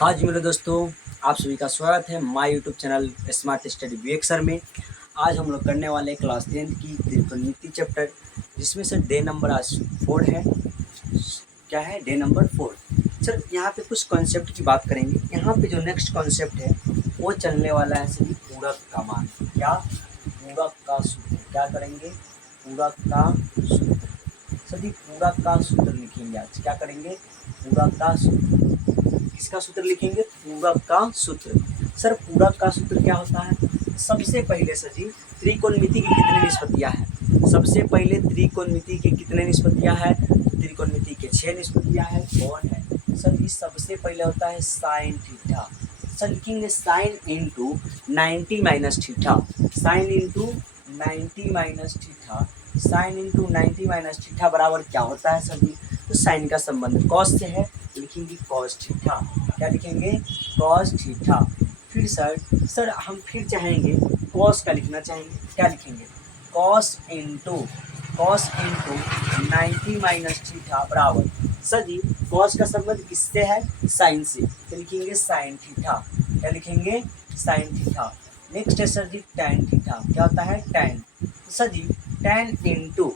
हाँ जी मेरे दोस्तों, आप सभी का स्वागत है my YouTube channel smart study Vivek sir में। आज हम लोग करने वाले हैं क्लास 10th की त्रिकोणमिति चैप्टर, जिसमें से डे नंबर आज 4 है। क्या है? Day number 4। सर यहाँ पे कुछ कॉन्सेप्ट की बात करेंगे। यहाँ पे जो नेक्स्ट कॉन्सेप्ट है वो चलने वाला है सभी पूरक का मान। क्या? पूरक का सूत्र। क्या करेंगे? पूरक का सूत्र। सभी पूरक का सूत्र लिखेंगे आज। क्या करेंगे? पूरक का सूत्र। किसका सूत्र लिखेंगे? पूरक का सूत्र। सर पूरक का सूत्र क्या होता है? सबसे पहले सर जी त्रिकोणमिति की कितने निष्पत्तियां हैं? सबसे पहले त्रिकोणमिति के कितने निष्पत्तियां हैं? त्रिकोणमिति के 6 निष्पत्तियां हैं। कौन है सर जी? सबसे पहले होता है साइन थीटा। सर लिखेंगे sign into 90 minus theta. Sign into 90 minus theta. Sign into 90 minus theta बराबर क्या होता है सर जी? तो साइन का संबंध कॉस से है, लिखेंगे कॉस थीटा। क्या लिखेंगे? Cos theta. फिर सर हम फिर चाहेंगे कॉस का लिखना चाहेंगे। क्या लिखेंगे? कॉस इंटू 90 माइनस थीटा बराबर सर जी कॉस का संबंध किससे है? साइन से, तो लिखेंगे साइन थीटा। क्या लिखेंगे? Sine theta. नेक्स्ट है सर जी टैन थीटा। क्या होता है? Tan. Sir ji tan into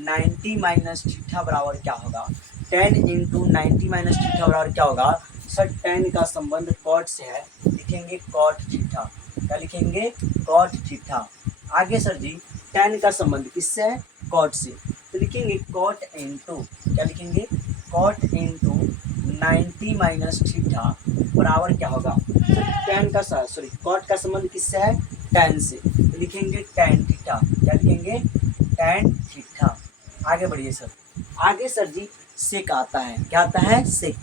90 minus theta बराबर क्या होगा? टैन इंटू 90 माइनस थीटा बराबर क्या होगा? सर टैन का संबंध कॉट से है, लिखेंगे कॉट थीटा। क्या लिखेंगे? Cot theta. आगे सर जी टैन का संबंध किससे है? कॉट से, तो लिखेंगे कॉट इंटू। क्या लिखेंगे? कॉट इंटू 90 माइनस थीटा बराबर क्या होगा? सर टैन का सॉरी कॉट का संबंध किससे है? टैन से, तो लिखेंगे टैन थीटा। क्या लिखेंगे? Tan theta. आगे बढ़िए सर। आगे सर जी सेक आता है। क्या आता है? सेक।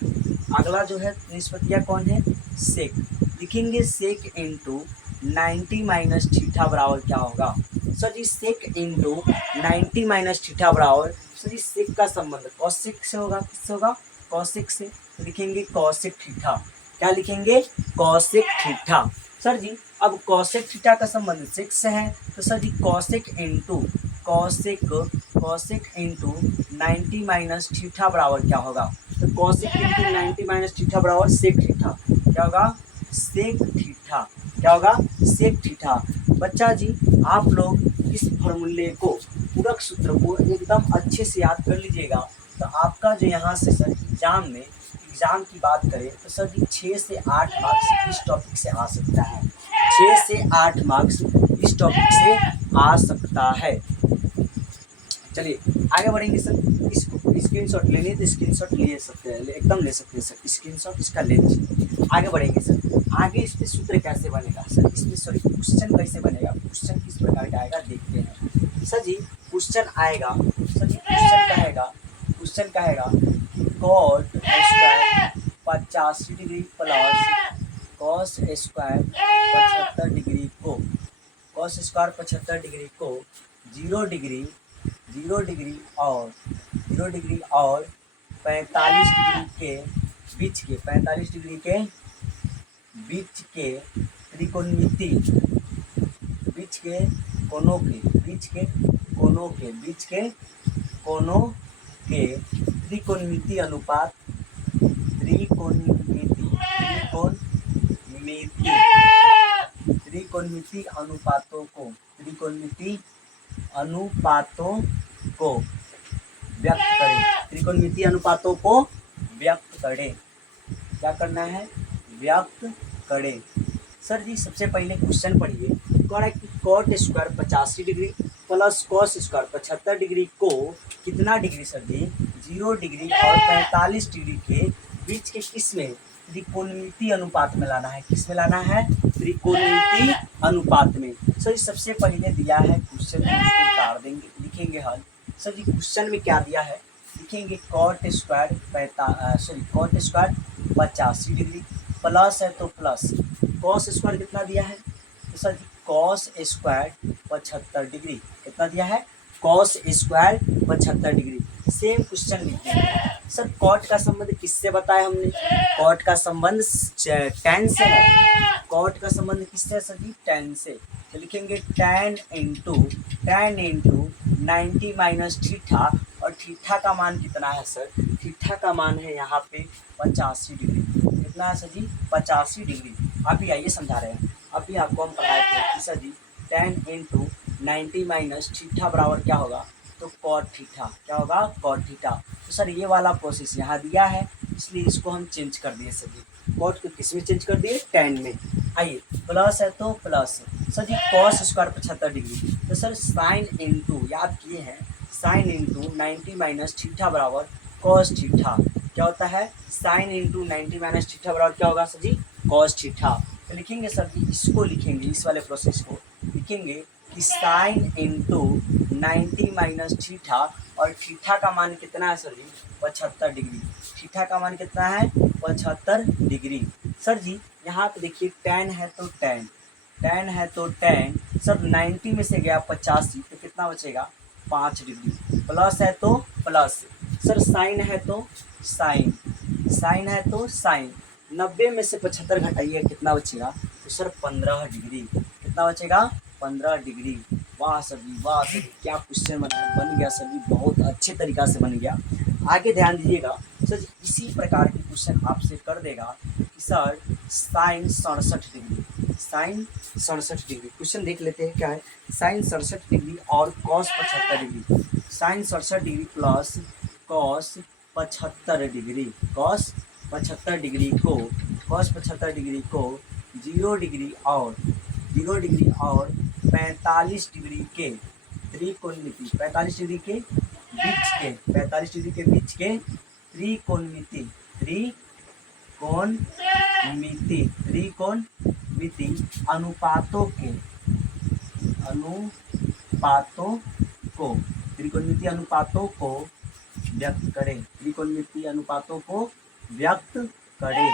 अगला जो है निष्पत्तियां कौन है? सेक। लिखेंगे सेक इंटू 90 माइनस थीटा बराबर क्या होगा? सर जी सेक इंटू 90 माइनस थीटा बराबर सर जी सेक का संबंध कॉसेक से होगा। किससे होगा? कॉसेक से, तो लिखेंगे कॉसेक थीटा। क्या लिखेंगे? Cosec theta. सर जी अब कॉसेक थीटा का संबंध सेक से है, तो sir ji cosec into cosec into 90 minus theta बराबर क्या होगा? तो कॉसेक इंटू 90 माइनस थीटा बराबर सेक थीटा। क्या होगा? Sec theta. क्या होगा? Sec theta. बच्चा जी आप लोग इस फॉर्मूले को, पूरक सूत्र को एकदम अच्छे से याद कर लीजिएगा। तो आपका जो यहाँ से सर एग्जाम की बात करें तो सर जी 6 से 8 मार्क्स इस टॉपिक से आ सकता है। 6 से 8 मार्क्स इस टॉपिक से आ सकता है। चलिए आगे बढ़ेंगे सर। इसको स्क्रीनशॉट लेनी है तो स्क्रीनशॉट ले सकते हैं, एकदम ले सकते हैं सर। स्क्रीनशॉट इसका ले लीजिए। आगे बढ़ेंगे सर। आगे इस पे सूत्र कैसे बनेगा सर? इसमें सॉरी क्वेश्चन कैसे बनेगा? क्वेश्चन किस प्रकार का आएगा देखते हैं। सर जी क्वेश्चन आएगा, सर जी क्वेश्चन कहेगा कि cot square 85 degree plus cos square 75 degree को कॉस स्क्वायर 75 डिग्री को 0 डिग्री और 45 डिग्री के बीच के त्रिकोणमिति त्रिकोणमिति अनुपात त्रिकोणमिति अनुपातों को व्यक्त करें। क्या करना है? व्यक्त करें। सर जी सबसे पहले क्वेश्चन पढ़िए। कह रहा है कि cot square 85 degree plus cos square 75 degree को कितना डिग्री सर जी? 0 डिग्री और 45 डिग्री के बीच के किस में? त्रिकोणमिति अनुपात में लाना है। किस में लाना है? त्रिकोणमिति अनुपात में। सर जी सबसे पहले दिया है क्वेश्चन, उसको उतार देंगे, लिखेंगे हल। सर जी क्वेश्चन में क्या दिया है? लिखेंगे कॉट स्क्वायर 85 डिग्री प्लस है तो प्लस कॉस स्क्वायर कितना दिया है? तो sir ji cos square 75 degree कितना दिया है? Cos square 75 degree. Same question लिखते हैं। सर कॉट का संबंध किससे बताया हमने? कॉट का संबंध टैन से है। कॉट का संबंध किससे है सर जी? टैन से, तो लिखेंगे टैन इंटू 90 माइनस थीटा। और थीटा का मान कितना है सर? थीटा का मान है यहाँ पे 85 डिग्री। कितना है सर जी 85 डिग्री। अभी आइए समझा रहे हैं। अभी आपको हम पढ़ाए थे कि sir ji tan into 90 minus theta बराबर क्या होगा, तो cot थीटा। क्या होगा, cot थीटा। तो सर ये वाला प्रोसेस यहाँ दिया है, इसलिए इसको हम चेंज कर दिए सर जी। cot को किस में चेंज कर दिए, tan में। आइए प्लस है तो प्लस सर जी cos स्क्वायर 75 डिग्री, तो सर साइन इंटू, याद किए हैं, साइन इंटू 90 माइनस थीटा बराबर cos थीटा। क्या होता है, साइन इंटू 90 माइनस थीटा बराबर क्या होगा सर जी, cos थीटा। तो लिखेंगे सर जी, इसको लिखेंगे, इस वाले प्रोसेस को लिखेंगे कि साइन इंटू 90 माइनस थीटा, और थीटा का मान कितना है सर जी 75 डिग्री। थीटा का मान कितना है 75 डिग्री। सर जी यहाँ पे देखिए tan है तो tan है तो tan, सर 90 में से गया 85, तो कितना बचेगा 5 डिग्री। प्लस है तो प्लस, सर साइन है तो साइन है तो साइन, 90 में से 75 घटाइए कितना बचेगा, तो सर 15 डिग्री। कितना बचेगा 15 डिग्री। वाह सर जी वाह सर जी, क्या क्वेश्चन बन गया सर जी, बहुत अच्छे तरीका से बन गया। आगे ध्यान दीजिएगा सर जी, इसी प्रकार के क्वेश्चन आपसे कर देगा कि sir sine 67 degree, sine 67 degree. Question देख लेते हैं क्या है, साइन 67 डिग्री और cos 75 degree. Sine 67 degree plus cos 75 degree, cos 75 degree को, कॉस 75 डिग्री को 0 डिग्री और 45 डिग्री के त्रिकोणमिति, 45 डिग्री के बीच के, 45 डिग्री के बीच के त्रिकोणमिति, त्रिकोणमिति अनुपातों को, त्रिकोणमिति अनुपातों को व्यक्त करें, त्रिकोणमिति अनुपातों को व्यक्त करें।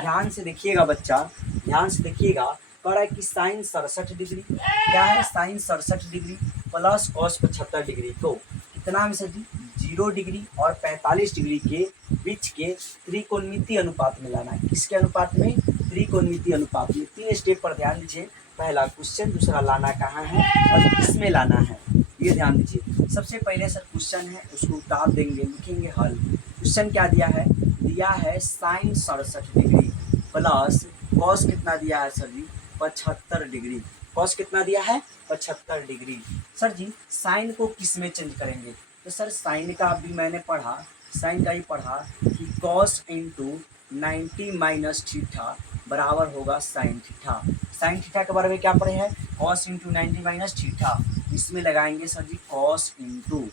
ध्यान से देखिएगा बच्चा, ध्यान से देखिएगा, कह रहा है कि साइन 67 डिग्री, क्या है sine 67 degree plus cos 75 degree को कितना में सर जी 0 डिग्री और 45 डिग्री के बीच के त्रिकोणमिति अनुपात में लाना है। किसके अनुपात में, त्रिकोणमिति अनुपात में। 3 स्टेप पर ध्यान दीजिए, पहला क्वेश्चन, दूसरा लाना कहाँ है और किसमें लाना है, ये ध्यान दीजिए। सबसे पहले सर क्वेश्चन है, उसको उतार देंगे, लिखेंगे हल। क्वेश्चन क्या दिया है साइन 67 डिग्री प्लस कॉस कितना दिया है सर जी 75 डिग्री। कॉस कितना दिया है 75 डिग्री। सर जी साइन को किस में चेंज करेंगे, तो सर साइन का अभी मैंने पढ़ा, साइन का ही पढ़ा कि कॉस इंटू 90 माइनस थीटा बराबर होगा साइन थीटा। साइन थीटा के बारे में क्या पढ़े हैं, कॉस इंटू 90 माइनस थीटा। इसमें लगाएंगे sir ji cos into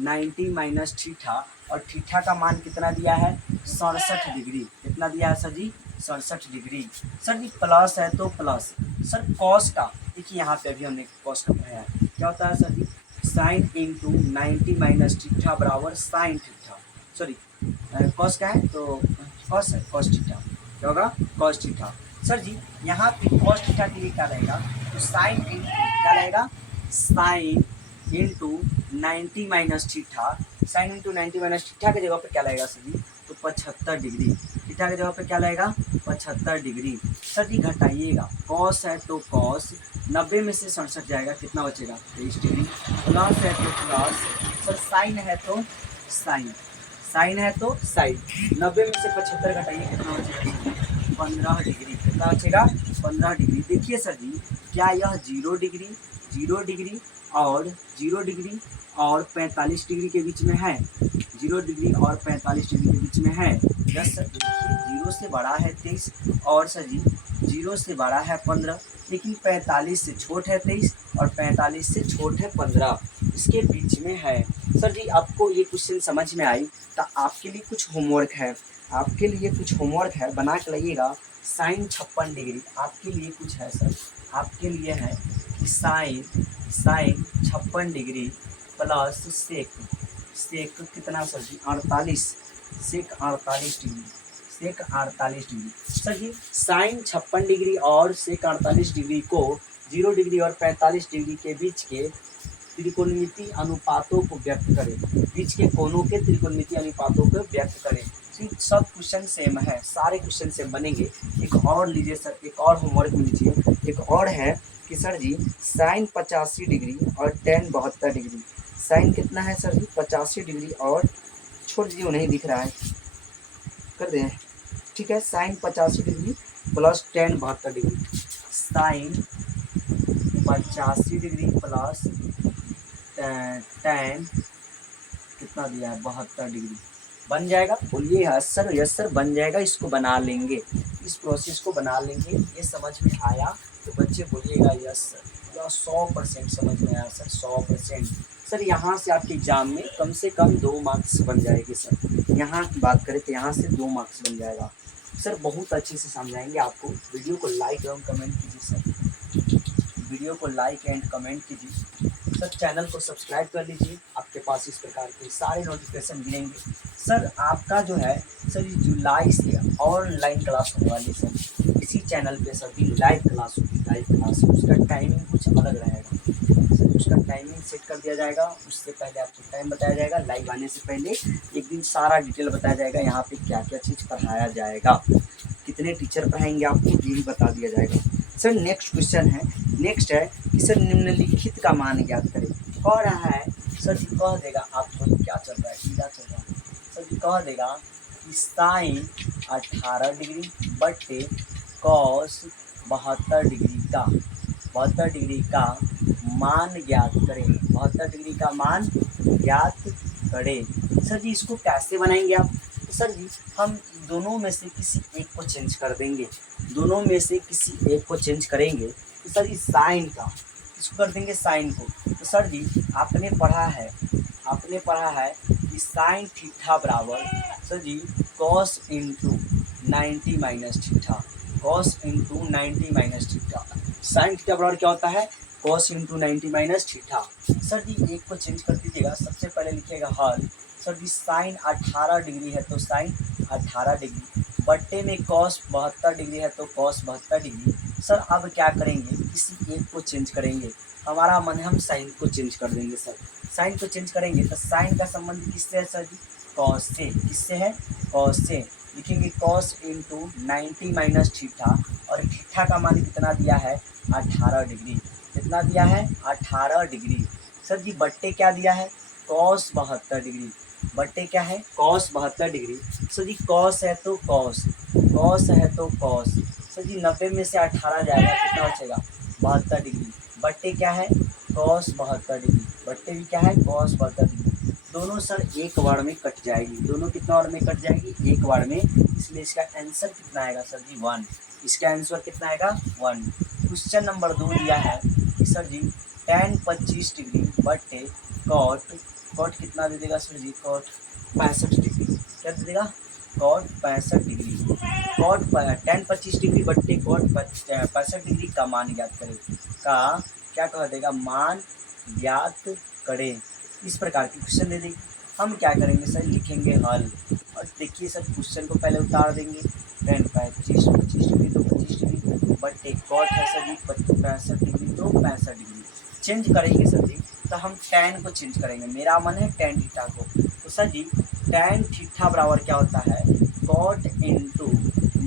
90 minus theta, और थीटा का मान कितना दिया है 67 डिग्री। कितना दिया है सर जी 67 डिग्री। सर जी प्लस है तो प्लस, सर कॉस का देखिए यहाँ पे अभी हमने कॉस का पढ़ा है, क्या होता है sir ji sine into 90 minus theta बराबर साइन थीटा, सॉरी कॉस का है तो कॉस है, कॉस थीटा क्या होगा कॉस थीटा। सर जी यहाँ पे कॉस थीटा के लिए क्या रहेगा, तो साइन इंटू क्या रहेगा, sign into 90 minus theta, sign into 90 minus theta के जगह पे क्या लगेगा सर जी, तो 75 डिग्री। थीटा के जगह पे क्या लगेगा 75 डिग्री। सर जी घटाइएगा, कॉस है तो कॉस, 90 में से 67 जाएगा, कितना बचेगा 23 डिग्री। प्लस है तो प्लस, सर साइन है तो साइन, साइन है तो साइन, 90 में से 75 घटाइए, कितना बचेगा 15 डिग्री। कितना बचेगा 15 डिग्री। देखिए सर जी क्या यह 0 डिग्री और 0 डिग्री और 45 डिग्री के बीच में है, 0 डिग्री और 45 डिग्री के बीच में है। यस सर, देखिए 0 से बड़ा है 23 और सर जी 0 से बड़ा है 15, लेकिन 45 से छोट है 23 और 45 से छोट है 15, इसके बीच में है। सर जी आपको ये क्वेश्चन समझ में आई तो आपके लिए कुछ होमवर्क है, आपके लिए कुछ होमवर्क है, बना के लाइएगा। साइन 56 डिग्री आपके लिए कुछ है सर, आपके लिए है कि साइन 56 डिग्री प्लस सेक कितना सर जी 48, सेक 48 डिग्री, सेक 48 degree. Sir ji sign 56 degree और सेक 48 डिग्री को 0 डिग्री और 45 डिग्री के बीच के त्रिकोणमिति अनुपातों को व्यक्त करें, बीच के कोनों के त्रिकोणमिति अनुपातों को व्यक्त करें। सब क्वेश्चन सेम है, सारे क्वेश्चन सेम बनेंगे। एक और लीजिए सर, एक और होमवर्क में लीजिए। एक और है कि सर जी साइन 85 डिग्री और tan 72 डिग्री। साइन कितना है सर जी 85 डिग्री और छोड़ दीजिए, वो नहीं दिख रहा है, कर दें, ठीक है। Sine 85 degree plus tan 72 degree, sine 85 degree plus tan कितना दिया है 72 डिग्री, बन जाएगा। बोलिए यस सर, यस सर बन जाएगा। इसको बना लेंगे, इस प्रोसेस को बना लेंगे। ये समझ में आया तो बच्चे बोलिएगा यस सर, या 100% समझ में आया सर, 100%। सर यहाँ से आपके एग्जाम में कम से कम 2 मार्क्स बन जाएंगे सर। यहाँ की बात करें तो यहाँ से 2 मार्क्स बन जाएगा सर। बहुत अच्छे से समझाएंगे आपको। वीडियो को लाइक एवं कमेंट कीजिए सर, वीडियो को लाइक एंड कमेंट कीजिए सर। चैनल को सब्सक्राइब कर लीजिए, आपके पास इस प्रकार के सारे नोटिफिकेशन मिलेंगे सर। आपका जो है सर जुलाई से ऑनलाइन क्लास होने वाली है सर। इसी चैनल पे सर भी लाइव क्लास होगी, लाइव क्लास। उसका टाइमिंग कुछ अलग रहेगा सर, उसका टाइमिंग सेट कर दिया जाएगा। उससे पहले आपको टाइम बताया जाएगा, लाइव आने से पहले एक दिन सारा डिटेल बताया जाएगा। यहाँ पे क्या क्या चीज़ पढ़ाया जाएगा, कितने टीचर पढ़ाएंगे आपको ये भी बता दिया जाएगा सर। नेक्स्ट क्वेश्चन है, नेक्स्ट है कि सर निम्नलिखित का मान ज्ञात करें। कह रहा है सर जी, कह देगा आपको क्या चल रहा है, क्या चल रहा है सर जी। कह देगा कि साइन 18 डिग्री बटे कॉस 72 डिग्री का 72 डिग्री का मान ज्ञात करें। 72 डिग्री का मान ज्ञात करें सर जी। इसको कैसे बनाएंगे आप? तो सर जी हम दोनों में से किसी एक को चेंज कर देंगे, दोनों में से किसी एक को चेंज करेंगे। तो सर जी साइन का इसको कर देंगे साइन को। तो सर जी आपने पढ़ा है, आपने पढ़ा है कि साइन थीटा बराबर sir ji cos into 90 minus theta, cos into 90 minus theta. Sine theta बराबर क्या होता है? Cos into 90 minus theta. Sir ji एक को चेंज कर दीजिएगा, सबसे पहले लिखिएगा हल। सर जी साइन 18 डिग्री है तो साइन 18 डिग्री बट्टे में कॉस 72 डिग्री है तो कॉस 72 डिग्री। सर अब क्या करेंगे, किसी एक को चेंज करेंगे। हमारा मन है हम साइन को चेंज कर देंगे सर। साइन को चेंज करेंगे तो साइन का संबंध किससे है सर जी? कॉस से। किससे है? कॉस से। लिखेंगे कॉस इंटू 90 माइनस थीटा, और थीटा का मान कितना दिया है? 18 डिग्री। कितना दिया है? 18 डिग्री। सर जी बट्टे क्या दिया है? Cos 72 degree. बट्टे क्या है? Cos 72 degree. Sir ji cos है तो कॉस, कॉस है तो कॉस। सर जी 90 में से 18 जाएगा, कितना बचेगा? 72 डिग्री। बट्टे क्या है? Cos 72 degree. बट्टे भी क्या है? Cos 72 degree. दोनों सर एक बार में कट जाएगी, दोनों कितना बार में कट जाएगी? एक बार में। इसलिए इसका आंसर कितना आएगा सर जी? 1। इसका आंसर कितना आएगा? 1। क्वेश्चन नंबर 2 दिया है कि सर जी tan 25 डिग्री बट्टे कॉट, कॉट कितना दे देगा सर जी? Cot 65 degree. क्या दे देगा? Cot 65 degree. Cot tan 25 degree बट्टे कॉट 65 डिग्री का मान ज्ञात करें। का क्या कह देगा? मान ज्ञात करें। इस प्रकार की क्वेश्चन दे देगी। हम क्या करेंगे सर? लिखेंगे हल। और देखिए सर क्वेश्चन को पहले उतार देंगे। tan 25 डिग्री तो 25 डिग्री बट्टे कॉट है सर जी 65 डिग्री तो 65 डिग्री। चेंज करेंगे सर जी, तो हम tan को चेंज करेंगे। मेरा मन है tan थीटा को। तो सर जी tan थीटा बराबर क्या होता है? Cot into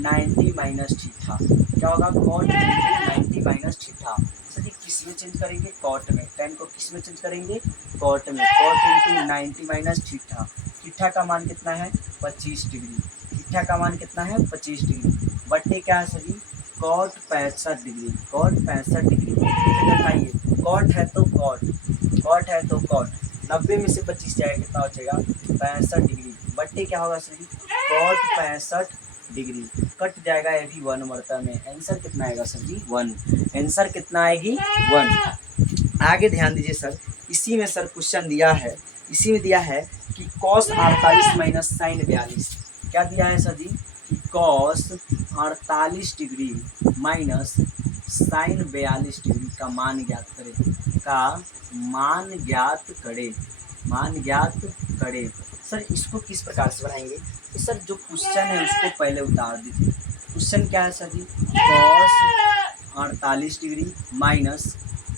90 minus theta. क्या होगा? Cot into 90 minus theta. Sir ji किस में चेंज करेंगे? कॉट में। tan को किस में चेंज करेंगे? कॉट में। Cot into 90 minus theta. Theta का मान कितना है? 25 डिग्री। थीटा का मान कितना है? 25 डिग्री। बट्टे क्या है sir ji? Cot 65 degree. Cot 65 degree बताइए, कॉट है तो कॉट, कॉट है तो कॉट। 90 में से 25 जाएगा, कितना बचेगा? 65 डिग्री। बट्टे क्या होगा sir ji? Cot 65 degree. Cut जाएगा, ये भी 1 मरता में। आंसर कितना आएगा सर जी? 1। आंसर कितना आएगी? 1। आगे ध्यान दीजिए सर, इसी में सर क्वेश्चन दिया है, इसी में दिया है कि कॉस 48 माइनस साइन 42। क्या दिया है सर जी? कि cos 48 degree minus sine 42 degree का मान ज्ञात करें। का मान ज्ञात करें, मान ज्ञात करें। सर इसको किस प्रकार से बनाएंगे? तो सर जो क्वेश्चन है उसको पहले उतार दीजिए। क्वेश्चन क्या है sir ji? Cos 48 degree minus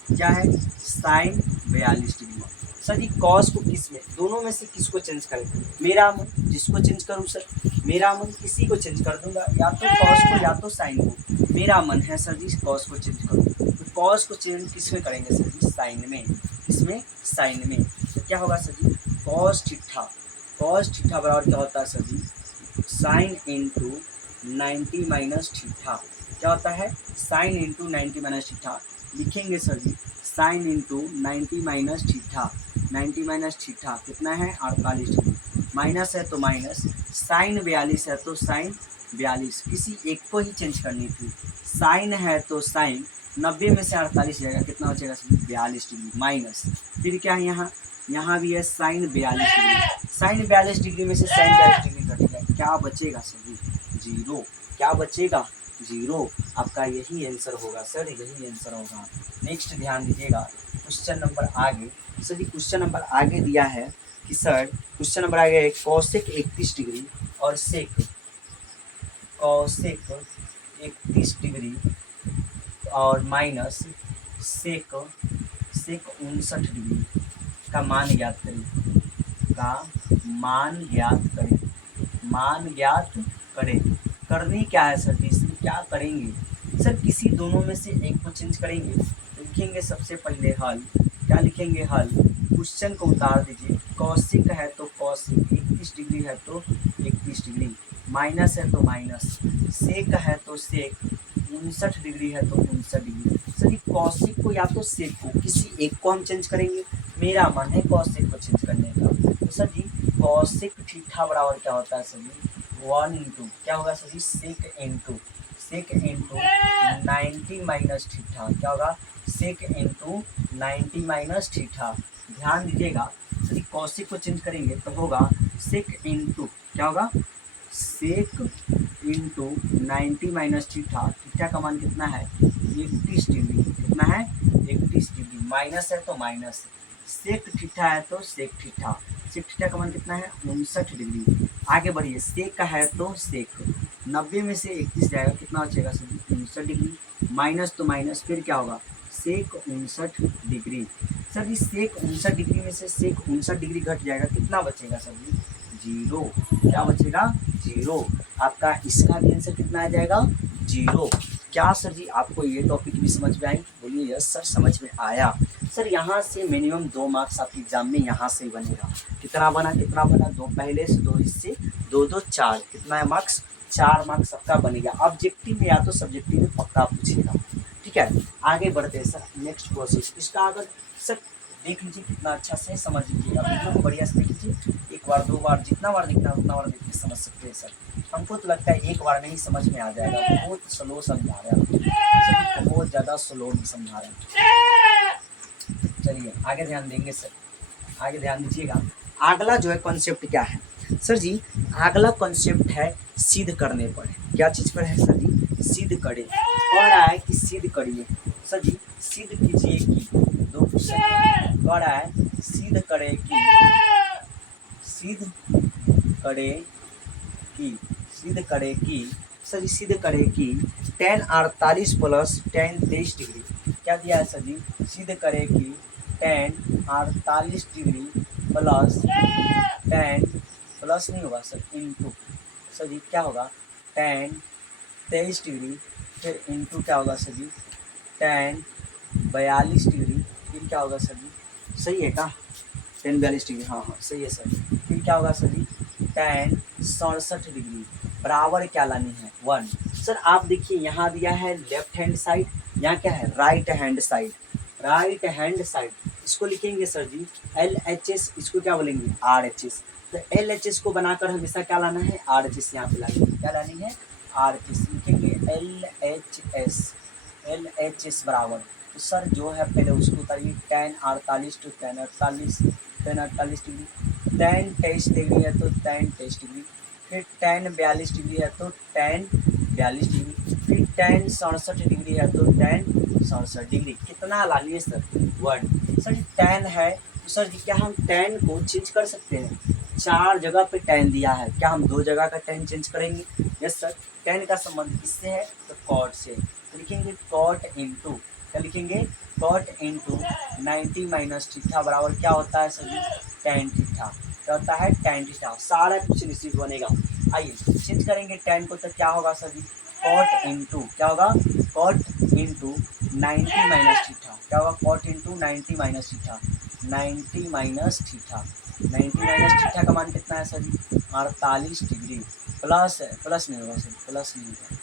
क्या है? Sine 42 degree. Sir ji cos को किस में, दोनों में से किसको चेंज करें? मेरा मन, जिसको चेंज करूँ सर? मेरा मन किसी को चेंज कर दूंगा, या तो कॉस को या तो साइन को। मेरा मन है सर जी कॉस को चेंज करूँ। तो कॉस को चेंज किस में करेंगे सर जी? साइन में। किसमें? साइन में। तो क्या होगा sir ji? Cos theta, cos theta बराबर क्या होता है sir ji? Sine into 90 minus theta. क्या होता है? Sine into 90 minus theta. लिखेंगे sir ji sine into 90 minus theta. 90 minus theta कितना है? 48 डिग्री। माइनस है तो माइनस, साइन 42 है तो साइन 42, किसी एक को ही चेंज करनी थी। साइन है तो साइन 90 में से 48 जाएगा, कितना बचेगा? 42 डिग्री। माइनस फिर क्या है यहाँ भी है साइन 42 डिग्री। साइन 42 डिग्री में से साइन 42 डिग्री घटेगा, क्या बचेगा सर? जीरो। क्या बचेगा? जीरो। आपका यही आंसर होगा सर, यही आंसर होगा। नेक्स्ट ध्यान दीजिएगा, क्वेश्चन नंबर आगे। सर जी क्वेश्चन नंबर आगे दिया है कि सर क्वेश्चन नंबर आगे है कॉसेक 31 डिग्री और सेक कॉसेक 31 डिग्री और माइनस सेक 59 डिग्री का मान ज्ञात करें। का मान ज्ञात करें। मान ज्ञात करें। करनी क्या है सर? इसमें क्या करेंगे सर? किसी दोनों में से एक को चेंज करेंगे। लिखेंगे सबसे पहले हल। क्या लिखेंगे? हल। क्वेश्चन को उतार दीजिए। कॉसिक है तो कॉसिक, 31 डिग्री है तो 31 डिग्री, माइनस है तो माइनस, सेक है तो सेक, 59 डिग्री है तो 59 डिग्री। सर कॉसिक को या तो सेक को, किसी एक को हम चेंज करेंगे। मेरा मन है कॉसिक को चेंज करने का। तो सर जी कॉसिक थीटा बराबर क्या होता है सर जी? 1 इंटू क्या होगा सर जी? सेक इंटू 90 माइनस थीटा। क्या होगा? सेक इंटू 90 माइनस थीटा। ध्यान दीजिएगा सर जी कॉसिक को चेंज करेंगे तो होगा सेक इंटू क्या होगा? सेक इंटू 90 माइनस थीटा। थीटा का मान कितना है? 31 डिग्री। कितना है? 31 डिग्री। माइनस है तो माइनस, सेक थीटा है तो सेक थीटा। सेक थीटा का मान कितना है? 59 डिग्री। आगे बढ़िए, सेक है तो सेक, 90 में से 31 जाएगा, कितना बचेगा सर? 59 डिग्री। माइनस तो माइनस, फिर क्या होगा? सेक 59 डिग्री। सर जी सेक 59 डिग्री में से सेक 59 डिग्री घट जाएगा, कितना बचेगा सर जी? जीरो। क्या बचेगा? जीरो। आपका इसका भी आंसर कितना आ जाएगा? जीरो। क्या सर जी आपको ये टॉपिक भी समझ में आई? बोलिए यस सर समझ में आया। सर यहाँ से मिनिमम 2 मार्क्स आपके एग्जाम में यहाँ से ही बनेगा। कितना बना? कितना बना? 2 पहले से 2 इससे 2 2 4, कितना है मार्क्स? 4 मार्क्स सबका बनेगा। ऑब्जेक्टिव में या तो सब्जेक्टिव में पक्का पूछेगा। ठीक है, आगे बढ़ते हैं सर नेक्स्ट प्रोसेस। इसका अगर सर देख लीजिए कितना अच्छा से समझ लीजिएगा, वीडियो को बढ़िया से देख लीजिए। एक बार 2 बार जितना बार दिखना उतना बार देख के समझ सकते हैं सर। हमको तो लगता है एक बार में ही समझ में आ जाएगा। बहुत स्लो समझा रहे हैं, बहुत ज़्यादा स्लो भी समझा रहे हैं। चलिए आगे ध्यान देंगे सर, आगे ध्यान दीजिएगा। अगला जो है कॉन्सेप्ट क्या है सर जी? अगला कॉन्सेप्ट है सिद्ध करने पर। क्या चीज़ पर है सर जी? सिद्ध करें। कह रहा है कि सिद्ध करिए। सर जी सिद्ध कीजिए कि 2 क्वेश्चन कह रहा है सिद्ध करे कि सिद्ध करे कि सिद्ध करे कि सर जी सिद्ध करे कि tan 48 प्लस tan 23 डिग्री। क्या दिया है सर जी? सिद्ध करे कि tan 48 degree plus tan plus नहीं होगा सर, इंटू सर जी क्या होगा? tan 23 डिग्री, फिर इंटू क्या होगा सर जी? tan 42 डिग्री, फिर क्या होगा सर जी? सही है क्या? tan 42 डिग्री, हाँ हाँ सही है सर। फिर क्या होगा सर जी? tan 67 डिग्री बराबर क्या लानी है? 1। सर आप देखिए यहाँ दिया है लेफ्ट हैंड साइड, यहाँ क्या है? Right hand side. Right hand side इसको लिखेंगे सर जी LHS, इसको क्या बोलेंगे? RHS। तो LHS को बनाकर हमेशा क्या लाना है? RHS यहाँ पे लाएंगे। क्या लानी है? RHS लिखेंगे LHS बराबर। तो सर जो है पहले उसको उतारिए, tan 48 to tan 48 degree, tan 23 degree है तो tan 23 डिग्री, फिर tan 42 डिग्री है तो tan 42 डिग्री, फिर tan 67 डिग्री है तो tan 67 डिग्री। कितना लानिए सर? 1। सर tan है तो सर जी क्या हम tan को चेंज कर सकते हैं? 4 जगह पे tan दिया है, क्या हम 2 जगह का tan चेंज करेंगे? Yes sir. tan का संबंध किससे है? तो cot से। तो लिखेंगे cot इंटू क्या लिखेंगे? cot इंटू 90 माइनस थीटा बराबर क्या होता है सर जी? tan theta. क्या होता है? tan theta. सारा कुछ निश्चित बनेगा। आइए चेंज करेंगे tan को, तो क्या होगा सर जी? cot इंटू क्या होगा? cot into 90 minus theta. क्या होगा? cot into 90 minus theta. 90 minus theta का मान कितना है सर जी? 48 डिग्री। प्लस है, प्लस नहीं होगा सर, प्लस नहीं होगा,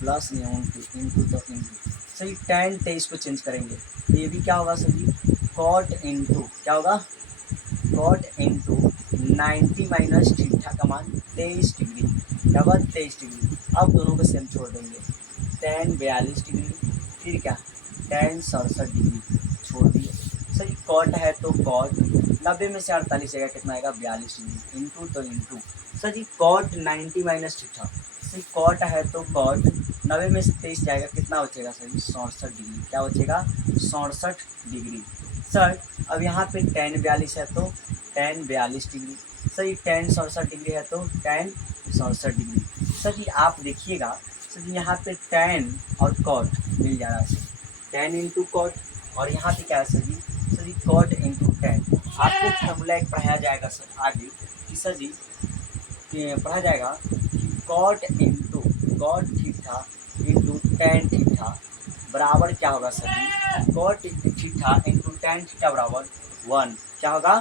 प्लस नहीं होगा, इंटू तो इंटू सही। टेन थे इसको चेंज करेंगे तो ये भी क्या होगा सर जी, कॉट इंटू क्या होगा, कॉट इंटू 90 माइनस थीटा का मान 23 डिग्री, क्या होगा 23 डिग्री। अब दोनों को सेम छोड़ देंगे, टेन 42 डिग्री, फिर क्या टेन 67 डिग्री छोड़ दिए। सर कॉट है तो कॉट 90 में से 48 जगह कितना आएगा 42 डिग्री, इंटू तो into sir ji cot 90 minus theta, sir cot है तो कॉट 90 में से 23 जाएगा कितना बचेगा सर जी 67 डिग्री, क्या बचेगा 67 डिग्री। सर अब यहाँ पे टेन 42 है तो टेन 42 डिग्री, सर ये टेन 67 डिग्री है तो टेन 67 डिग्री। सर जी आप देखिएगा सर जी यहाँ पे टेन और कॉट मिल जा रहा है, टेन इंटू कॉट, और यहाँ पे क्या है sir ji cot into ten. आपको फॉर्मूला एक पढ़ाया जाएगा सर आगे कि सर जी पढ़ा जाएगा कि cot into cot theta into tan theta बराबर क्या होगा sir ji, cot theta into tan theta बराबर 1, क्या होगा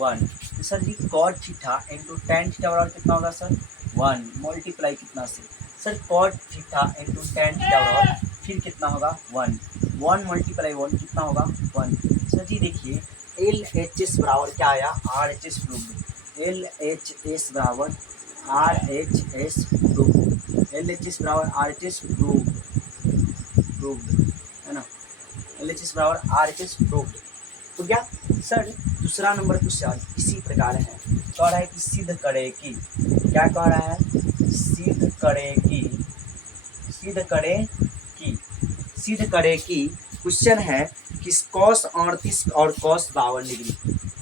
1। तो sir ji cot theta into tan theta बराबर कितना होगा सर 1, मल्टीप्लाई कितना से sir cot theta into tan theta बराबर फिर कितना होगा 1, 1 मल्टीप्लाई 1 कितना होगा 1। सर जी देखिए एल एच एस बराबर क्या आया R H S proved, L H S बराबर R H S proved, L H S बराबर आर एच एस प्रूव्ड है ना, एल एच एस बराबर आर एच एस प्रूव्ड। तो क्या सर दूसरा नंबर क्वेश्चन इसी प्रकार है, कह रहा है कि सिद्ध करे कि, क्या कह रहा है सिद्ध करे कि, सिद्ध करे कि, सिद्ध करे कि क्वेश्चन है कि कॉस 38 और cos 52 degree,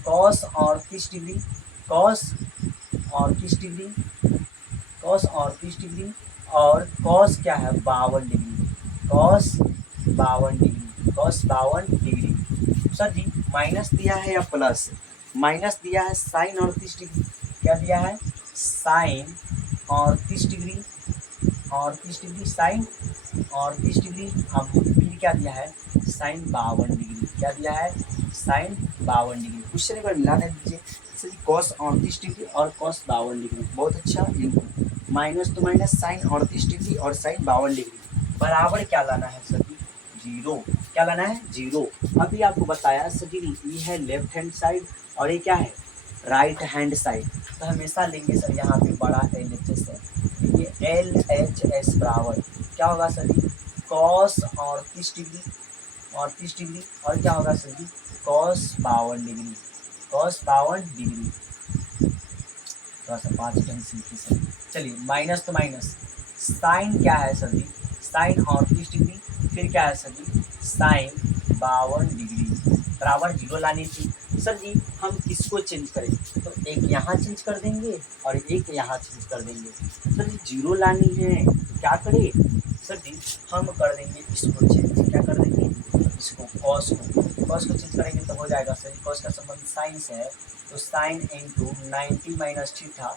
cos 38 degree, cos 38 degree, cos 38 degree और कॉस क्या है 52 degree, cos 52 degree, cos 52 degree. Sir ji minus दिया है या प्लस, माइनस दिया है साइन 38 डिग्री, क्या दिया है sine 38 degree, 38 degree sine 38 degree, हम फिर क्या दिया है साइन 52 डिग्री, क्या दिया है साइन 52 डिग्री। क्वेश्चन एक बार मिलाने दीजिए सर कॉस 38 डिग्री और कॉस 52 डिग्री, बहुत अच्छा। इनको माइनस तो माइनस साइन 38 डिग्री और साइन 52 डिग्री बराबर क्या लाना है सर जी जीरो, क्या लाना है जीरो। अभी आपको बताया सर जी ये है लेफ्ट हैंड साइड और ये क्या है राइट हैंड साइड, तो हमेशा लेंगे सर यहाँ पे बड़ा एल एच एस है, ये एल एच एस बराबर क्या होगा sir ji cos 38 degree, 38 degree और क्या होगा sir ji cos 52 degree, cos 52 degree. थोड़ा सा 5 ढंग से सर, चलिए माइनस तो माइनस साइन क्या है सर जी साइन 38 डिग्री, फिर क्या है सर जी साइन 52 डिग्री बराबर जीरो लानी थी। सर जी हम किसको चेंज करें, तो एक यहाँ चेंज कर देंगे और एक यहाँ चेंज कर देंगे। सर जी जीरो लानी है तो क्या करें सर जी हम कर देंगे इसको चेंज, क्या कर देंगे इसको कॉस को चेंज करेंगे तो हो जाएगा सर जी कॉस का संबंध साइन से है तो sign into 90 minus theta,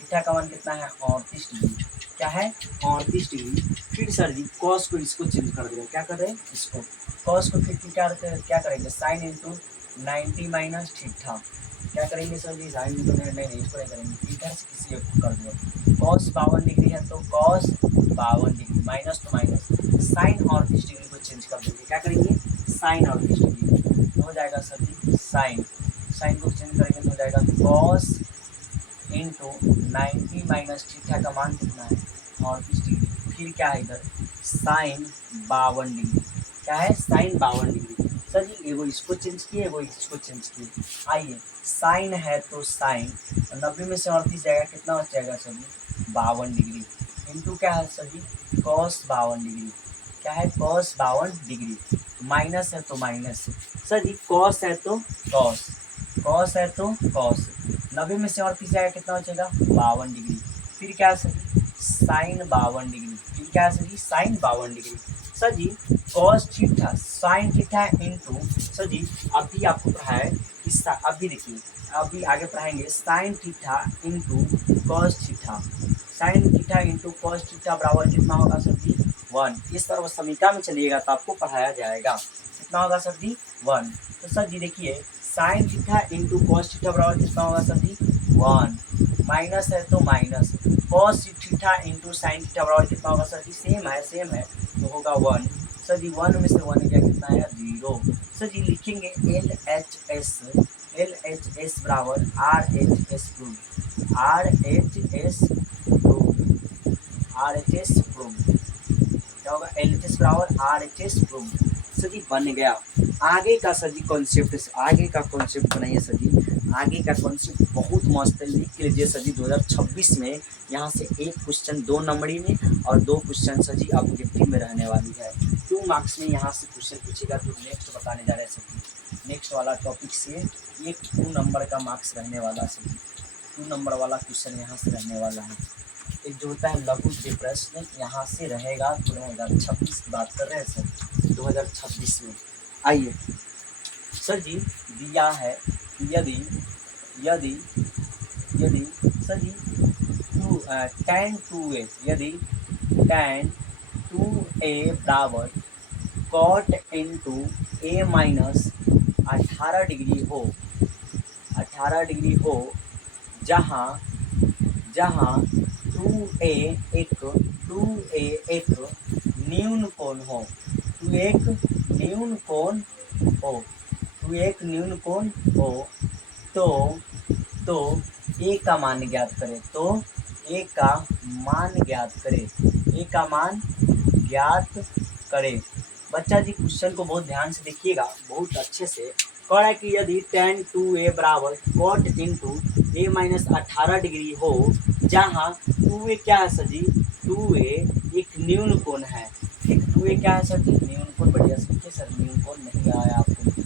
theta का मान कितना है 38 डिग्री, क्या है 38 डिग्री। फिर सर जी कॉस को इसको चेंज कर देगा, क्या कर रहे हैं इसको कॉस को फिर क्या करेंगे साइन इंटू 90 माइनस थीटा, क्या करेंगे सर जी साइन इंटू नहीं इसको नहीं करेंगे, इधर से किसी एक को कर दो कॉस 52 डिग्री है तो कॉस 52 डिग्री माइनस तो माइनस साइन 38 डिग्री को चेंज कर देंगे, क्या करेंगे साइन 38 डिग्री तो हो जाएगा सर जी साइन, साइन को चेंज करेंगे तो हो जाएगा कॉस इंटू 90 माइनस थीटा का मान कितना है 38 डिग्री, फिर क्या है इधर साइन 52 डिग्री, क्या है साइन 52 डिग्री। सर जी एगो इसको चेंज किए एगो इसको चेंज किए, आइए साइन है तो साइन 90 में से 38 जाएगा कितना बच जाएगा सर जी 52 डिग्री, इंटू क्या है सर जी कॉस 52 डिग्री, क्या है कॉस 52 डिग्री, माइनस है तो माइनस सर जी कॉस है तो कॉस, कॉस है तो कॉस 90 में से 38 जाएगा कितना बचेगा 52 डिग्री, फिर क्या है सर जी साइन 52 डिग्री, फिर क्या है sir ji sine 52 degree. Sir ji cos theta sine theta into sir ji अभी आपको पढ़ाया कि अभी देखिए अभी आगे पढ़ाएंगे sine theta into cos theta, sine theta into cos theta बराबर कितना होगा सर जी 1, इस तरह समीकरण में चलिएगा तो आपको पढ़ाया जाएगा कितना होगा सर जी 1। तो सर जी देखिए sign theta into cos theta बराबर कितना होगा सर जी 1, माइनस है तो minus, cos theta into sine theta बराबर कितना होगा सर जी, सेम है तो होगा 1। सर जी 1 में से 1 गया कितना है 0। सर जी लिखेंगे एल एच एस बराबर आर एच एस प्रूव, क्या होगा, एल एच एस बराबर R H S prove. Sir ji बन गया। आगे का सर जी कॉन्सेप्ट, आगे का कॉन्सेप्ट बनाइए सर जी। आगे का कॉन्सेप्ट बहुत मस्त है, लिख के लीजिए सर जी। 2026 में यहाँ से एक क्वेश्चन 2 नंबरी में और 2 क्वेश्चन सर जी ऑब्जेक्टिव में रहने वाली है। 2 मार्क्स में यहाँ से क्वेश्चन पूछेगा, तो नेक्स्ट बताने जा रहे हैं सर जी। नेक्स्ट वाला टॉपिक से एक 2 नंबर का मार्क्स रहने वाला सर जी, 2 नंबर वाला क्वेश्चन यहाँ से रहने वाला है। एक जो होता है लघु के प्रश्न यहाँ से रहेगा, तो 2026 की बात कर रहे हैं सर, 2026 में। आइए सर जी, दिया है यदि यदि यदि सर जी tan 2a, यदि tan 2a बराबर cot into a minus 18 degree हो, 18 डिग्री हो, जहाँ जहाँ 2a एक न्यून कोण हो, 2 एक न्यून कोण हो, 2 एक न्यून कोण हो, तो a का मान ज्ञात करें, तो a का मान ज्ञात करें, a का मान ज्ञात करें। बच्चा जी क्वेश्चन को बहुत ध्यान से देखिएगा, बहुत अच्छे से। कह रहा है कि यदि tan 2a बराबर cot into a minus 18 degree हो, जहाँ 2a क्या है सर जी, 2a एक न्यून कोण है। ठीक, 2a क्या है सर जी, न्यून कोण। बढ़िया से लिखिए सर, न्यून कोण नहीं आया आपको लिखने,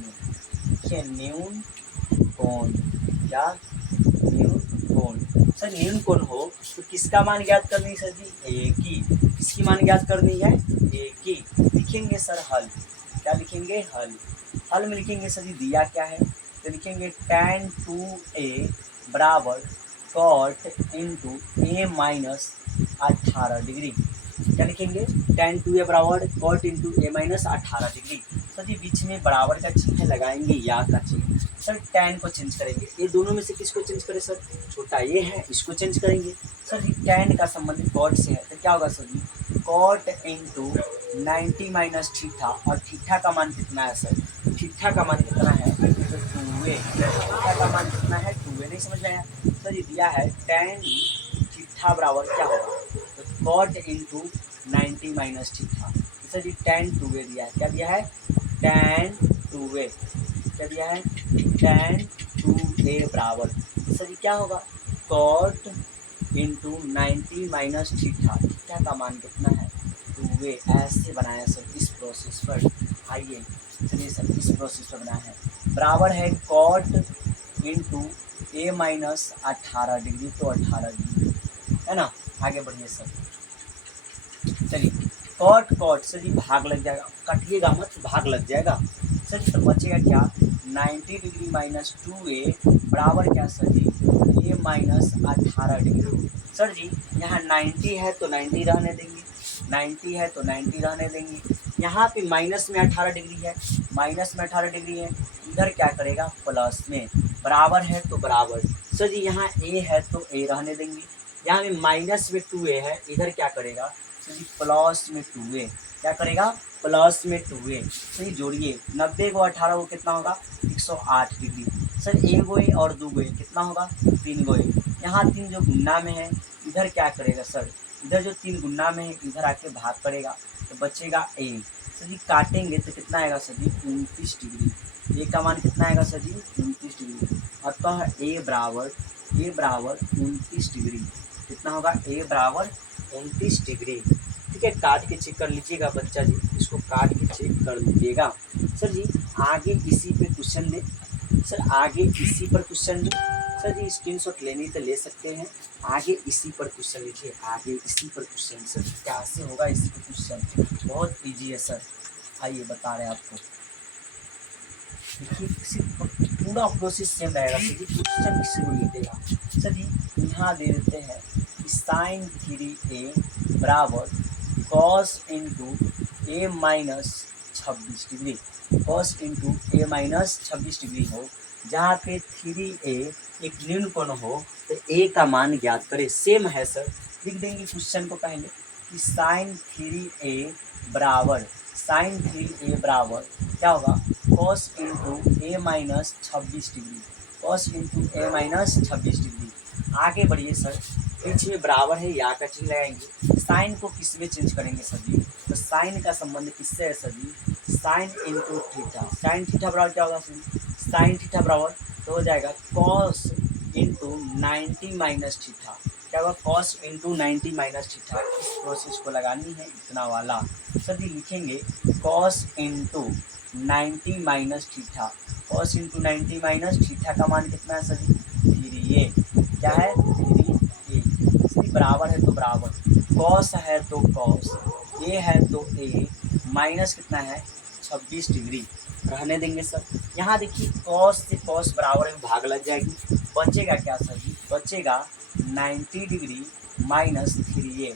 देखिए न्यून कोण, क्या न्यून कोण। सर न्यून कोण हो तो किसका मान ज्ञात करनी है सर जी, ए की। किसकी मान ज्ञात करनी है, ए की। लिखेंगे सर हल, क्या लिखेंगे, हल में लिखेंगे सर जी, दिया क्या है, तो लिखेंगे tan 2a बराबर cot into a minus 18 degree. क्या लिखेंगे, tan 2a बराबर cot into a minus 18 degree. Sir ji बीच में बराबर का चिन्ह लगाएंगे, या का चिन्ह। सर tan को चेंज करेंगे, ये दोनों में से किसको चेंज करें सर, छोटा ये है, इसको चेंज करेंगे। सर जी tan का संबंध cot से है, तो क्या होगा सर जी, cot इंटू 90 माइनस थीटा, और थीटा का मान कितना है सर, थीटा का मान कितना है, तो 2a। थीटा का मान कितना है, 2a। नहीं समझ में आया सर जी, दिया है tan थीटा बराबर क्या होगा, तो cot into 90 minus theta. Sir ji tan 2a दिया है, क्या दिया है, tan 2a, क्या दिया है, tan 2a बराबर सर जी क्या होगा, cot into 90 minus theta. Theta का मान कितना है, 2a। ऐसे बनाया सर इस प्रोसेस पर। आइए चलिए सर इस प्रोसेस पर बनाया है, बराबर है cot into a minus 18 degree, तो 18 डिग्री है ना। आगे बढ़िए सर, चलिए कॉट सर जी भाग लग जाएगा, काटिएगा मत, भाग लग जाएगा सर जी। तो बचेगा क्या, 90 डिग्री माइनस 2a बराबर क्या sir ji, a minus 18 degree. Sir ji यहाँ 90 है तो 90 रहने देंगे, 90 है तो 90 रहने देंगे। यहाँ पे माइनस में 18 डिग्री है, माइनस में 18 डिग्री है, इधर क्या करेगा प्लस में, बराबर है तो बराबर। सर जी यहाँ a है तो a रहने देंगे, यहाँ में माइनस में 2a है, इधर क्या करेगा प्लस में 2a, क्या करेगा प्लस में 2a। तो ये जोड़िए 90 को 18 को कितना होगा 108 डिग्री। सर ए गो ए और 2 गो ए कितना होगा 3 गो ए। यहाँ 3 जो गुन्ना में है, इधर क्या करेगा सर, इधर जो 3 गुन्ना में है इधर आके भाग करेगा, तो बचेगा ए। सर जी काटेंगे तो कितना आएगा सर जी 29 डिग्री। ए का मान कितना आएगा सर जी 29 डिग्री। अतः ए बराबर 29 डिग्री। कितना होगा, ए बराबर 29 डिग्री। ठीक है, काट के चेक कर लीजिएगा बच्चा जी, इसको काट के चेक कर लीजिएगा। सर जी आगे इसी पे क्वेश्चन दे, सर आगे इसी पर क्वेश्चन दे। सर जी स्क्रीनशॉट लेनी तो ले सकते हैं, आगे इसी पर क्वेश्चन लिखिए, आगे इसी पर क्वेश्चन। सर कैसे होगा इसी पर क्वेश्चन, बहुत ईजी है सर। आइए बता रहे हैं आपको, देखिए सिर्फ पूरा प्रोसेस सेम रहेगा सर जी, क्वेश्चन किसी को लिखेगा। सर जी यहाँ दे देते हैं साइन 3a बराबर कॉस इंटू ए माइनस 26 डिग्री, कॉस इंटू ए माइनस 26 डिग्री हो, जहाँ पे 3a एक न्यून कोण हो तो ए का मान ज्ञात करें। सेम है सर, लिख देंगे क्वेश्चन को पहले कि sin 3a बराबर क्या होगा, cos इंटू ए माइनस 26 डिग्री, cos इंटू ए माइनस 26 डिग्री। आगे बढ़िए सर, पीछे बराबर है या का चिन्ह लगाएंगे, साइन को किस में चेंज करेंगे सर जी, तो साइन का संबंध किससे है sir ji, sine into theta. Sine theta बराबर क्या होगा सर जी, साइन थीटा बराबर तो हो जाएगा कॉस इंटू 90 माइनस थीटा। क्या होगा, कॉस इंटू 90 माइनस थीटा। इस प्रोसेस को लगानी है इतना वाला सर जी, लिखेंगे cos into 90 minus theta. Cos into 90 minus theta का मान कितना है सर जी, 3a। क्या है, 3a। बराबर है तो बराबर, कॉस है तो कॉस, ए है तो ए, माइनस कितना है 26 डिग्री, रहने देंगे सर। यहाँ देखिए कॉस से कॉस बराबर में भाग लग जाएगी, बचेगा क्या सर जी, बचेगा 90 degree minus 3a।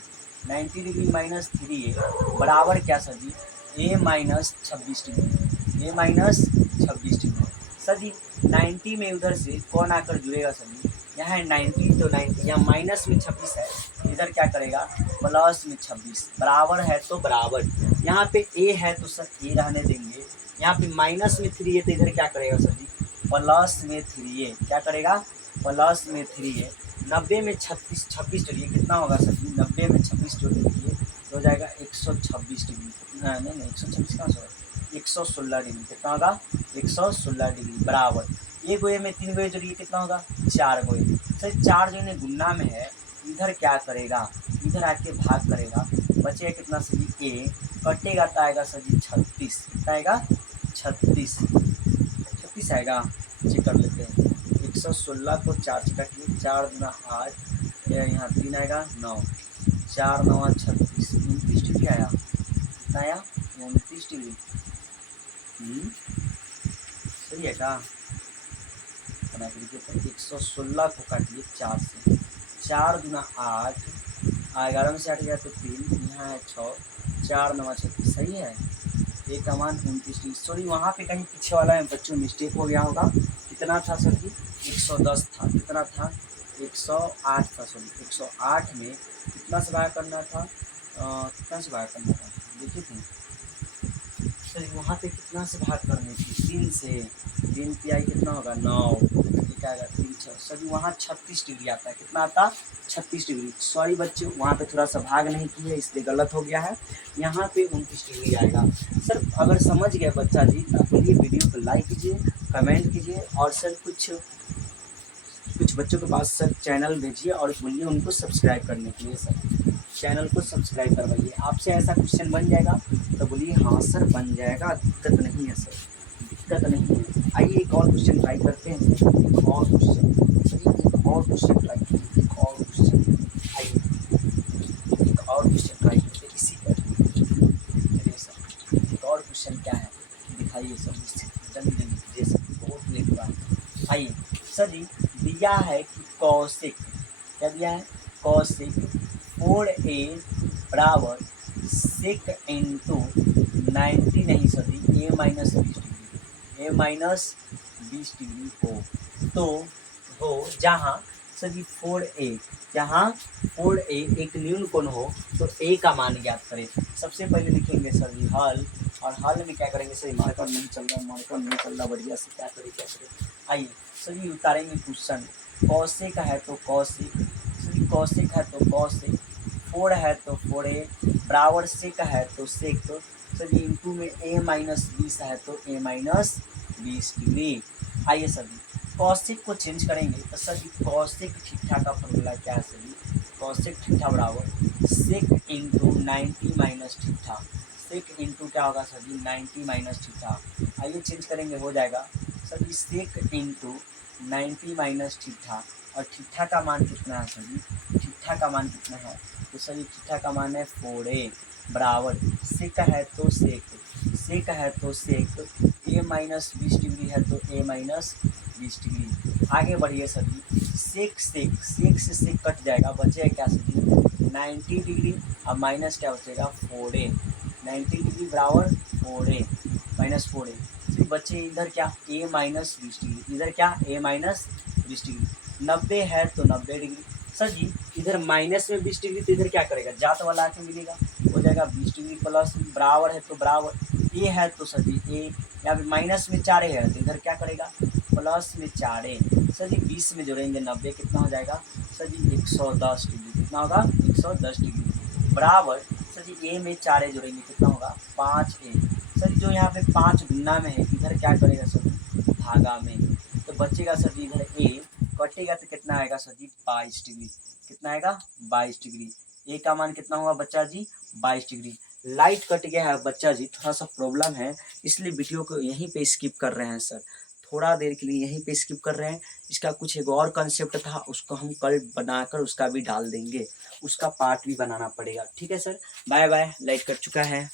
90 degree minus 3a बराबर क्या सर जी, ए माइनस 26 डिग्री, ए माइनस 26 डिग्री। सर जी 90 में उधर से कौन आकर जुड़ेगा सर जी, यहाँ है 90 तो 90, यहाँ माइनस में 26 है, इधर क्या करेगा प्लस में 26, बराबर है तो बराबर। यहाँ पे ए है तो सर ए रहने देंगे, यहाँ पे माइनस में 3 है तो इधर क्या करेगा सर जी, प्लस में 3a। क्या करेगा, प्लस में 3a। 90 में 26 डिग्री कितना होगा सर जी, 90 में 26 डिग्री तो हो जाएगा 126 डिग्री। नहीं 126 कहाँ से होगा, 116 डिग्री। कितना होगा, 116 डिग्री बराबर, एक गोए में 3 गोए जोड़िए कितना होगा, 4 गोए। सर 4 जो गुन्ना में है, इधर क्या करेगा, इधर आके भाग करेगा, बचेगा कितना सर जी, ए कटेगा तो आएगा सर जी 36। कितना आएगा, 36 आएगा। चेक कर लेते हैं, 116 को 4 से काटिए, 4 गुना 8, यहाँ 3 आएगा 9, 4 9 36, 29 डिग्री आया। कितना आया, 29 डिग्री। सही है का, बना के देखिए। 116 को काटिए 4 से, 4 गुना 8, 11 में से 8 गया तो 3, यहाँ है 6, 4 9 36। सही है, ए का मान 29 डिग्री। सॉरी वहाँ पे कहीं पीछे वाला है बच्चों मिस्टेक हो गया होगा। कितना था सर जी, 110 था। कितना था, 108 था। सॉरी 108 में कितना से भाग करना था, कितना से भाग करना था देखिए थे सर, वहाँ पे कितना से भाग करनी थी, 3 से। 3 की आई कितना होगा 9, क्या आएगा 3 6। सर जी वहाँ 36 डिग्री आता है। कितना आता, 36 डिग्री। सॉरी बच्चे वहाँ पे थोड़ा सा भाग नहीं किया इसलिए गलत हो गया है, यहाँ पे 29 डिग्री आएगा। सर अगर समझ गए बच्चा जी तो अपने लिए वीडियो को लाइक कीजिए, कमेंट कीजिए, और सर कुछ बच्चों के पास सर चैनल भेजिए और बोलिए उनको सब्सक्राइब करने के लिए। सर चैनल को सब्सक्राइब करवाइए। आपसे ऐसा क्वेश्चन बन जाएगा तो बोलिए हाँ सर बन जाएगा, दिक्कत नहीं है सर, दिक्कत नहीं है। आइए एक और क्वेश्चन ट्राई करते हैं सर, एक और क्वेश्चन, एक और क्वेश्चन ट्राई कीजिए, एक और क्वेश्चन। आइए एक और क्वेश्चन ट्राई करते हैं इसी पर। चलिए सर एक और क्वेश्चन क्या है दिखाइए सर, जल्दी जल्दी कीजिए सर, बहुत लेट हुआ है। आइए सर जी दिया है कि कौशिक, क्या दिया है, कौशिक 4a बराबर सेक इंटू 90 नहीं सर जी, ए माइनस 20 डिग्री, ए माइनस 20 डिग्री हो जहाँ सर जी 4a, जहाँ 4a एक न्यून कोण हो तो a का मान ज्ञात करें। सबसे पहले लिखेंगे सर जी हल, और हल में क्या करेंगे सर, मार्कर नहीं चल रहा बढ़िया से, क्या करें। आइए सर जी उतारेंगे क्वेश्चन, कौशिक है तो कौशिक, सर जी कौशिक है तो कौशिक, 4 है तो 4a बराबर सेक है तो सेक, सर जी इंटू में a माइनस 20 है तो a माइनस 20 डिग्री। आइए सर जी कौशिक को चेंज करेंगे तो सर जी कौशिक थीटा का फॉर्मूला क्या है सर जी, कौशिक थीटा बराबर सेक इंटू 90 माइनस थीटा। सेक इंटू क्या होगा सर जी, 90 माइनस थीटा। आइए चेंज करेंगे, हो जाएगा सर जी सेक इंटू 90 माइनस थीटा, और थीटा का मान कितना है सर जी, थीटा का मान कितना है, तो सर जी थीटा का मान है 4a बराबर सेक है तो सेक, सेक है तो सेक, a माइनस 20 डिग्री है तो a माइनस 20 डिग्री। आगे बढ़िए सर जी, सेक सेक सेक से सेक कट जाएगा, बचेगा क्या सर जी 90 डिग्री, और माइनस क्या बचेगा 4a, 90 डिग्री बराबर 4a माइनस 4a। बच्चे इधर क्या a माइनस 20 डिग्री, इधर क्या a माइनस 20 डिग्री। 90 है तो 90 डिग्री। सर जी इधर माइनस में 20 डिग्री, तो इधर क्या करेगा, जात वाला आके मिलेगा, हो जाएगा 20 डिग्री प्लस, बराबर है तो बराबर, ए है तो सर जी ए, यहाँ पे माइनस में 4 है तो इधर क्या करेगा, प्लस में 4 सर जी 20 में जोड़ेंगे 90, कितना हो जाएगा सर जी 110 डिग्री। कितना होगा 110 डिग्री, बराबर सर जी ए में 4 जोड़ेंगे कितना होगा 5 सर जी जो यहाँ पे 5 गुना में है, इधर क्या करेगा सर जी भागा में, तो बचेगा सर जी इधर ए, कटेगा तो कितना आएगा सर जी 22 डिग्री। कितना आएगा 22 डिग्री। ए का मान कितना होगा बच्चा जी 22 डिग्री। लाइट कट गया है बच्चा जी, थोड़ा सा प्रॉब्लम है, इसलिए वीडियो को यहीं पे स्किप कर रहे हैं सर, थोड़ा देर के लिए यहीं पे स्किप कर रहे हैं। इसका कुछ एक और कंसेप्ट था, उसको हम कल बनाकर उसका भी डाल देंगे, उसका पार्ट भी बनाना पड़ेगा। ठीक है sir, bye bye, light cut चुका है।